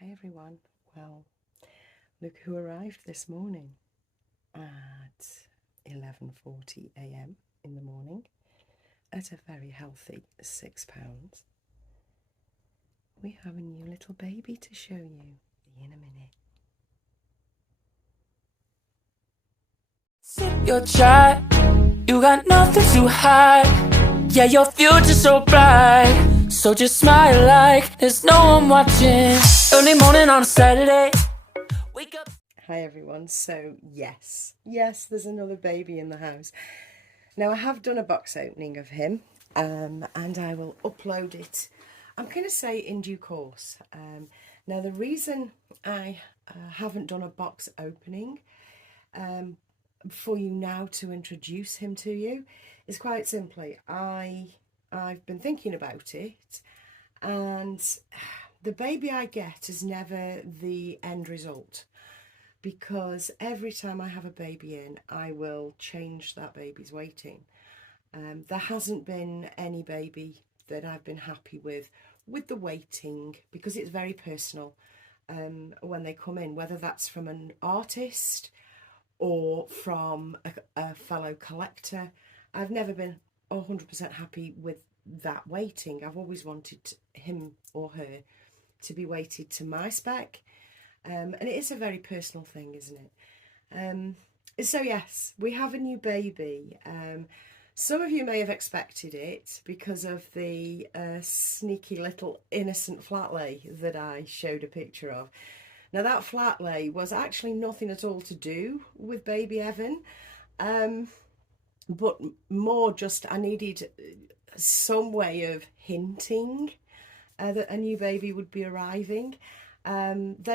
Hi everyone. Well, look who arrived this morning at 11:40 a.m. in the morning at a very healthy £6. We have a new little baby to show you in a minute. Sip your chai, you got nothing to hide. Yeah, your future's so bright. So just smile like there's no one watching. Early morning on a Saturday. Wake up. Hi everyone. So yes, there's another baby in the house. Now I have done a box opening of him, and I will upload it, I'm going to say in due course. Now the reason I haven't done a box opening for you now to introduce him to you is quite simply I've been thinking about it, and the baby I get is never the end result, because every time I have a baby in, I will change that baby's weighting. There hasn't been any baby that I've been happy with the weighting, because it's very personal when they come in, whether that's from an artist or from a fellow collector. I've never been 100% happy with that weighting. I've always wanted him or her to be weighted to my spec, and it is a very personal thing, isn't it? So yes, we have a new baby. Some of you may have expected it because of the sneaky little innocent flat lay that I showed a picture of. Now that flat lay was actually nothing at all to do with baby Evan, but more just I needed some way of hinting that a new baby would be arriving. The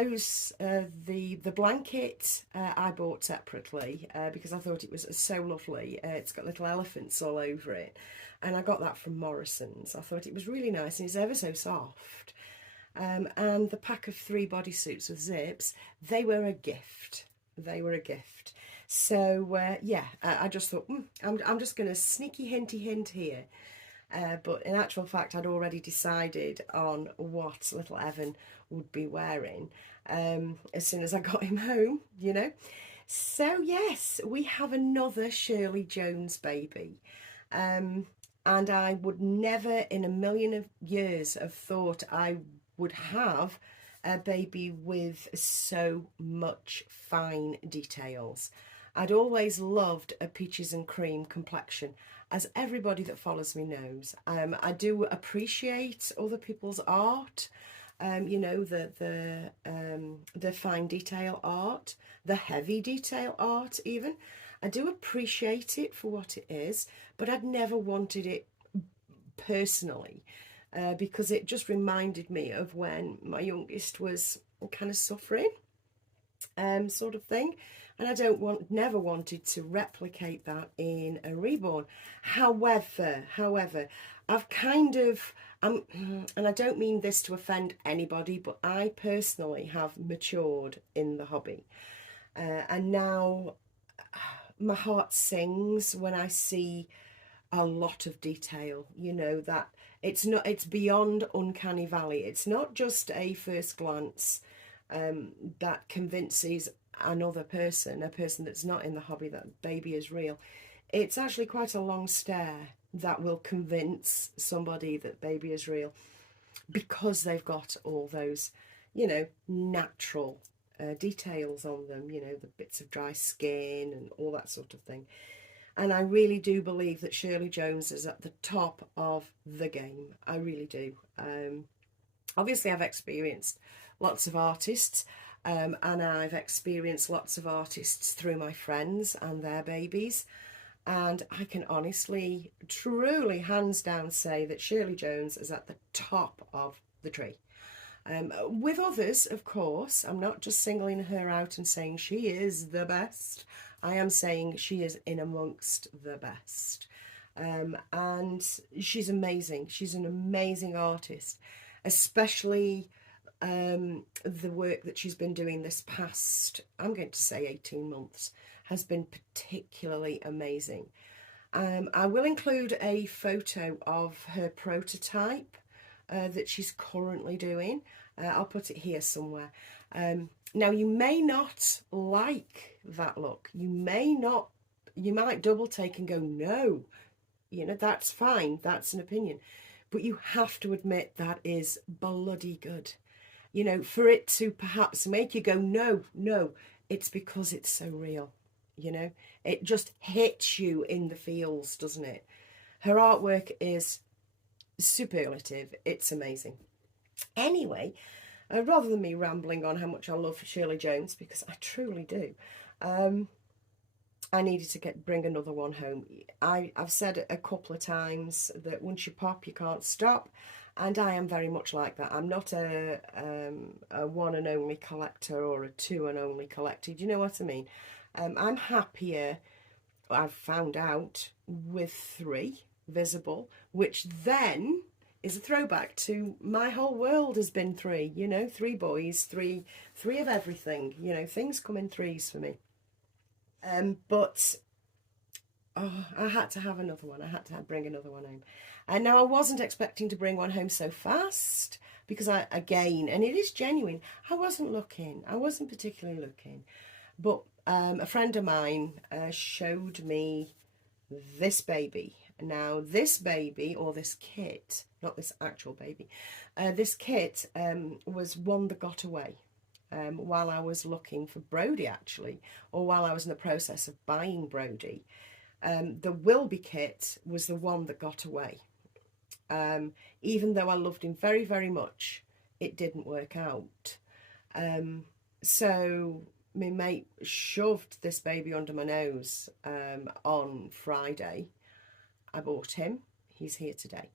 blanket I bought separately because I thought it was so lovely. It's got little elephants all over it, and I got that from Morrison's. I thought it was really nice, and it's ever so soft. And the pack of 3 bodysuits with zips, they were a gift. So yeah, I just thought, I'm just going to sneaky hinty hint here. But in actual fact, I'd already decided on what little Evan would be wearing as soon as I got him home, you know. So yes, we have another Shirley Jones baby. And I would never in a million of years have thought I would have a baby with so much fine details. I'd always loved a peaches and cream complexion, as everybody that follows me knows. I do appreciate other people's art, you know, the fine detail art, the heavy detail art even. I do appreciate it for what it is, but I'd never wanted it personally, because it just reminded me of when my youngest was kind of suffering, sort of thing. And I never wanted to replicate that in a reborn. However, I've kind of, and I don't mean this to offend anybody, but I personally have matured in the hobby. And now my heart sings when I see a lot of detail, you know, that it's beyond uncanny valley. It's not just a first glance that convinces another person, a person that's not in the hobby, that baby is real. It's actually quite a long stare that will convince somebody that baby is real, because they've got all those, you know, natural details on them, you know, the bits of dry skin and all that sort of thing. And I really do believe that Shirley Jones is at the top of the game. I really do. Obviously, I've experienced lots of artists, and I've experienced lots of artists through my friends and their babies. And I can honestly, truly, hands down say that Shirley Jones is at the top of the tree. With others, of course, I'm not just singling her out and saying she is the best. I am saying she is in amongst the best. And she's amazing. She's an amazing artist, especially the work that she's been doing this past, I'm going to say 18 months, has been particularly amazing. I will include a photo of her prototype that she's currently doing. I'll put it here somewhere. Now, you may not like that look. You might double take and go, no, that's fine. That's an opinion. But you have to admit that is bloody good. For it to perhaps make you go, no, no, it's because it's so real. It just hits you in the feels, doesn't it? Her artwork is superlative. It's amazing. Anyway, rather than me rambling on how much I love Shirley Jones, because I truly do, I needed to bring another one home. I've said a couple of times that once you pop, you can't stop, and I am very much like that. I'm not a one and only collector or a two and only collector. Do you know what I mean? I'm happier, I've found out, with 3 visible, which then is a throwback to my whole world has been 3, 3 boys, three of everything, things come in 3s for me. But I had to have another one. I had to bring another one home. And now I wasn't expecting to bring one home so fast because again, and it is genuine, I wasn't looking. I wasn't particularly looking. But a friend of mine showed me this baby. Now, this baby, or this kit, not this actual baby, this kit was one that got away while I was looking for Brody, actually, or while I was in the process of buying Brody. The Wilby kit was the one that got away. Even though I loved him very, very much, it didn't work out. So my mate shoved this baby under my nose on Friday. I bought him. He's here today.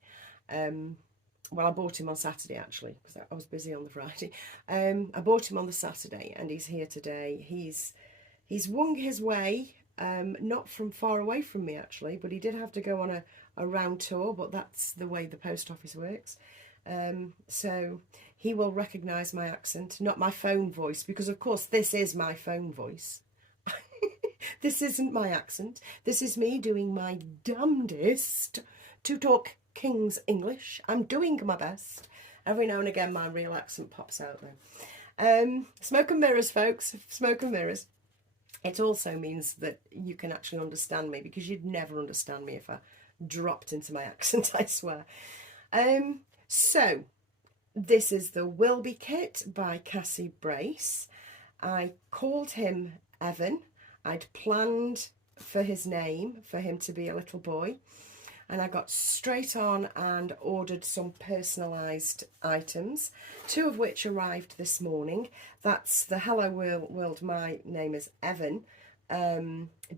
Well, I bought him on Saturday, actually, because I was busy on the Friday. I bought him on the Saturday, and he's here today. He's wung his way, not from far away from me, actually, but he did have to go on a round tour, but that's the way the post office works. So he will recognise my accent, not my phone voice, because, of course, this is my phone voice. This isn't my accent. This is me doing my damnedest to talk King's English. I'm doing my best. Every now and again, my real accent pops out though. Smoke and mirrors, folks. Smoke and mirrors. It also means that you can actually understand me, because you'd never understand me if I dropped into my accent, I swear. So, this is the Wilby kit by Cassie Brace. I called him Evan. I'd planned for his name, for him to be a little boy. And I got straight on and ordered some personalised items, 2 of which arrived this morning. That's the Hello World, my name is Evan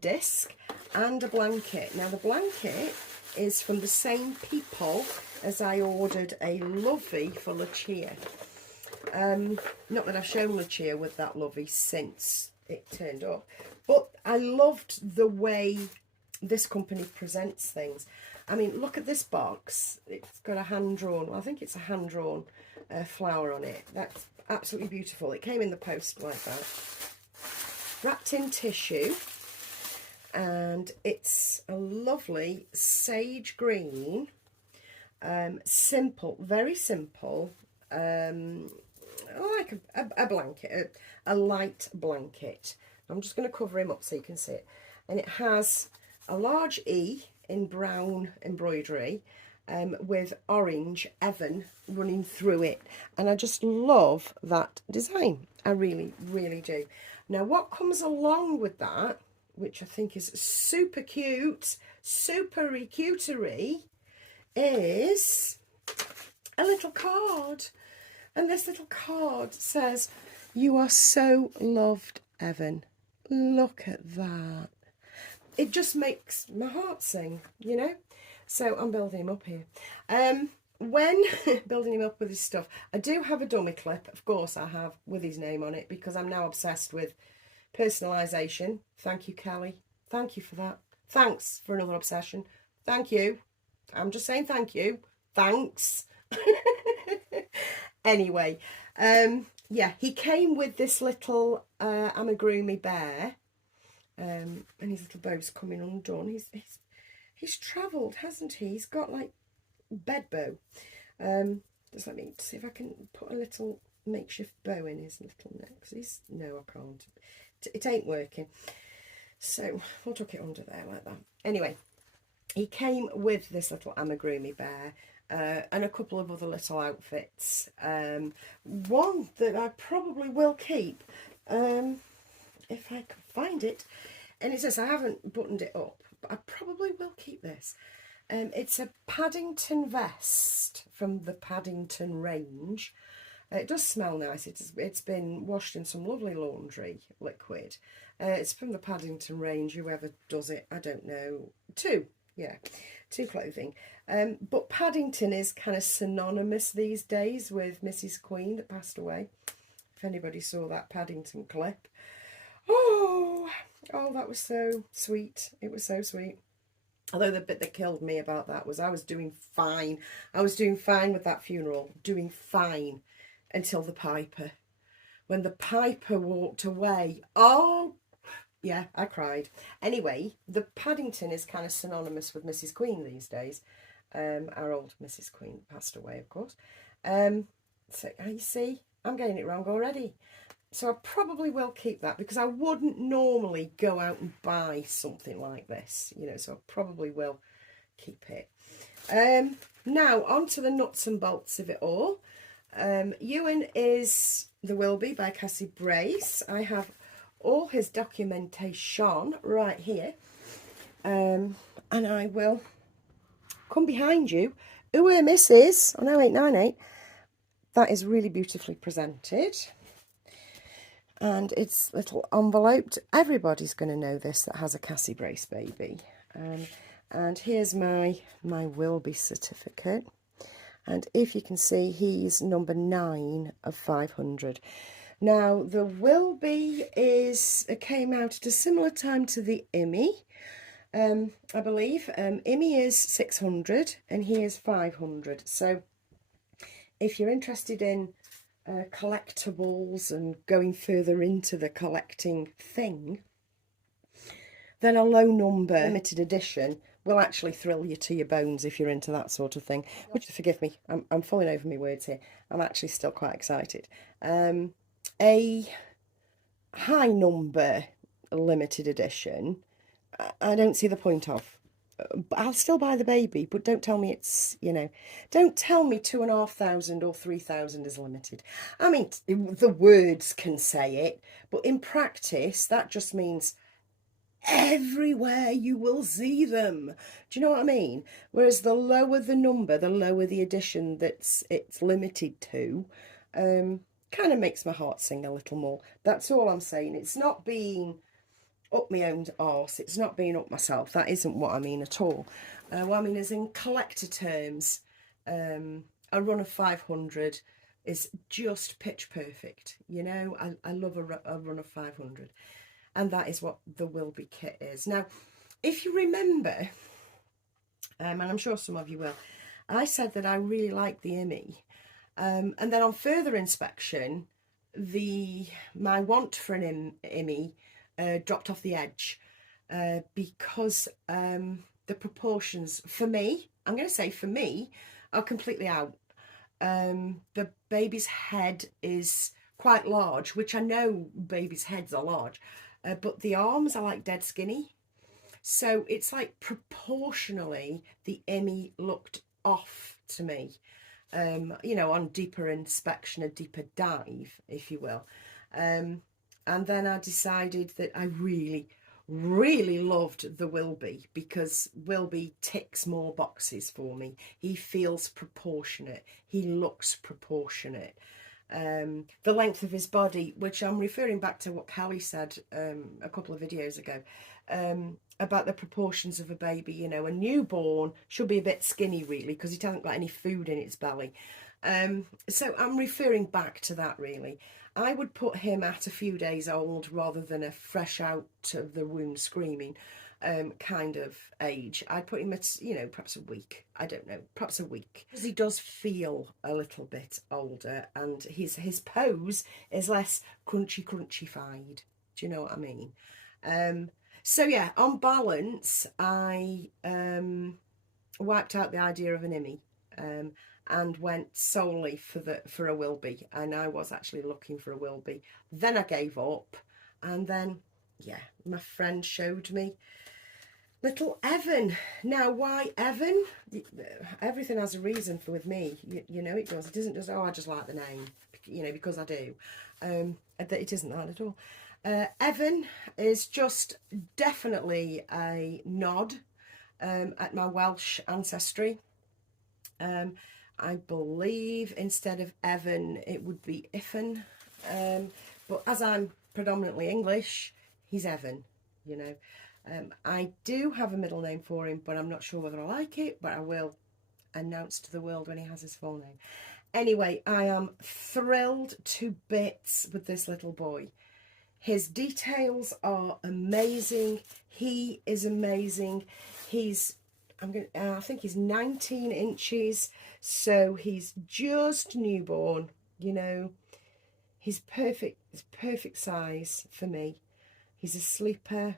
disc, and a blanket. Now, the blanket is from the same people as I ordered a lovey for Lucia. Not that I've shown Lucia with that lovey since it turned up, but I loved the way this company presents things. I mean, look at this box. It's got a hand-drawn, well, I think it's a hand-drawn flower on it. That's absolutely beautiful. It came in the post like that. Wrapped in tissue. And it's a lovely sage green. Simple, very simple. Like a blanket, a light blanket. I'm just going to cover him up so you can see it. And it has a large E in brown embroidery with orange Evan running through it. And I just love that design. I really, really do. Now, what comes along with that, which I think is super cute, super cutery, is a little card. And this little card says, "You are so loved, Evan." Look at that. It just makes my heart sing, you know. So I'm building him up here. When building him up with his stuff, I do have a dummy clip, of course I have, with his name on it, because I'm now obsessed with personalisation. Thank you, Kelly. Thank you for that. Thanks for another obsession. Thank you. I'm just saying thank you. Thanks. Anyway, yeah, he came with this little amigurumi bear. And his little bow's coming undone. He's travelled, hasn't he? He's got like bed bow. Just let me see if I can put a little makeshift bow in his little neck. No, I can't. It ain't working. So we'll tuck it under there like that. Anyway, he came with this little amigurumi bear and a couple of other little outfits. One that I probably will keep if I can find it. And it says I haven't buttoned it up, but I probably will keep this. It's a Paddington vest from the Paddington range. It does smell nice. It's been washed in some lovely laundry liquid. It's from the Paddington range. Whoever does it, I don't know. Two clothing. But Paddington is kind of synonymous these days with Mrs. Queen that passed away. If anybody saw that Paddington clip. Oh, that was so sweet. It was so sweet. Although the bit that killed me about that was I was doing fine. I was doing fine with that funeral. Doing fine until the piper. When the piper walked away, oh, yeah, I cried. Anyway, the Paddington is kind of synonymous with Mrs. Queen these days. Our old Mrs. Queen passed away, of course. So you see, I'm getting it wrong already. So I probably will keep that because I wouldn't normally go out and buy something like this, you know, so I probably will keep it. Now, on to the nuts and bolts of it all. Ewan is the Wilby by Cassie Brace. I have all his documentation right here. And I will come behind you. Ooh, missus on 0898. That is really beautifully presented. And it's little enveloped. Everybody's going to know this that has a Cassie Brace baby. And here's my Wilby certificate. And if you can see, he's number 9 of 500. Now, the Wilby came out at a similar time to the Immy, I believe. Immy is 600 and he is 500. So if you're interested in collectibles and going further into the collecting thing, then a low number limited edition will actually thrill you to your bones if you're into that sort of thing. Which, forgive me, I'm falling over my words here. I'm actually still quite excited. A high number limited edition, I don't see the point of. I'll still buy the baby, but don't tell me it's, you know, don't tell me 2,500 or 3,000 is limited. I mean, the words can say it, but in practice, that just means everywhere you will see them. Do you know what I mean? Whereas the lower the number, the lower the edition it's limited to, kind of makes my heart sing a little more. That's all I'm saying. It's not being up my own arse, it's not being up myself. That isn't what I mean at all. What I mean is, in collector terms, a run of 500 is just pitch perfect. You know, I love a run of 500, and that is what the Wilby kit is. Now, if you remember, and I'm sure some of you will, I said that I really like the Immy, and then on further inspection, my want for an Immy dropped off the edge because the proportions for me, I'm going to say for me, are completely out. The baby's head is quite large, which I know babies' heads are large, but the arms are like dead skinny. So it's like proportionally the Immy looked off to me, you know, on deeper inspection, a deeper dive, if you will. And then I decided that I really, really loved the Wilby because Wilby ticks more boxes for me. He feels proportionate. He looks proportionate. The length of his body, which I'm referring back to what Callie said a couple of videos ago, about the proportions of a baby. You know, a newborn should be a bit skinny really because it hasn't got any food in its belly. So I'm referring back to that really. I would put him at a few days old rather than a fresh out of the womb screaming kind of age. I'd put him at, you know, perhaps a week. I don't know, perhaps a week. Because he does feel a little bit older and his pose is less crunchy-fied. Do you know what I mean? So yeah, on balance, I wiped out the idea of an Immy. and went solely for a Wilby, and I was actually looking for a Wilby. Then I gave up, and then yeah, my friend showed me little Evan. Now, why Evan? Everything has a reason with me. You know it does. It isn't just, oh, I just like the name, you know, because I do. It isn't that at all. Evan is just definitely a nod at my Welsh ancestry. I believe instead of Evan, it would be Iffan. But as I'm predominantly English, he's Evan, you know. I do have a middle name for him, but I'm not sure whether I like it, but I will announce to the world when he has his full name. Anyway, I am thrilled to bits with this little boy. His details are amazing. He is amazing. I think he's 19 inches, so he's just newborn, you know. He's perfect size for me. He's a sleeper,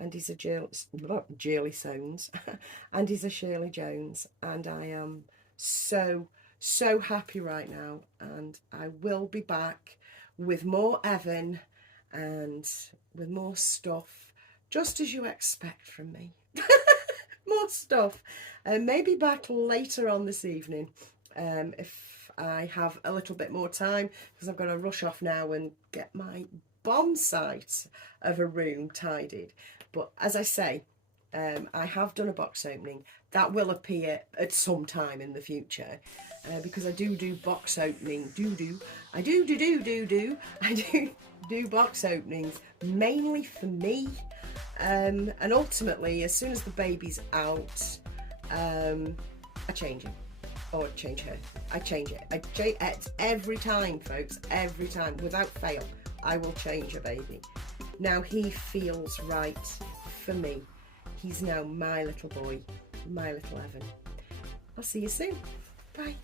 and he's a Girly Soames, and he's a Shirley Jones, and I am so happy right now, and I will be back with more Evan and with more stuff, just as you expect from me. More stuff, and maybe back later on this evening if I have a little bit more time, because I've got to rush off now and get my bomb site of a room tidied. But as I say, I have done a box opening that will appear at some time in the future, because I do box opening. I do box openings mainly for me, and ultimately, as soon as the baby's out, I change him. Or change her. I change it. Every time, folks. Every time, without fail, I will change a baby. Now he feels right for me. He's now my little boy, my little Evan. I'll see you soon. Bye.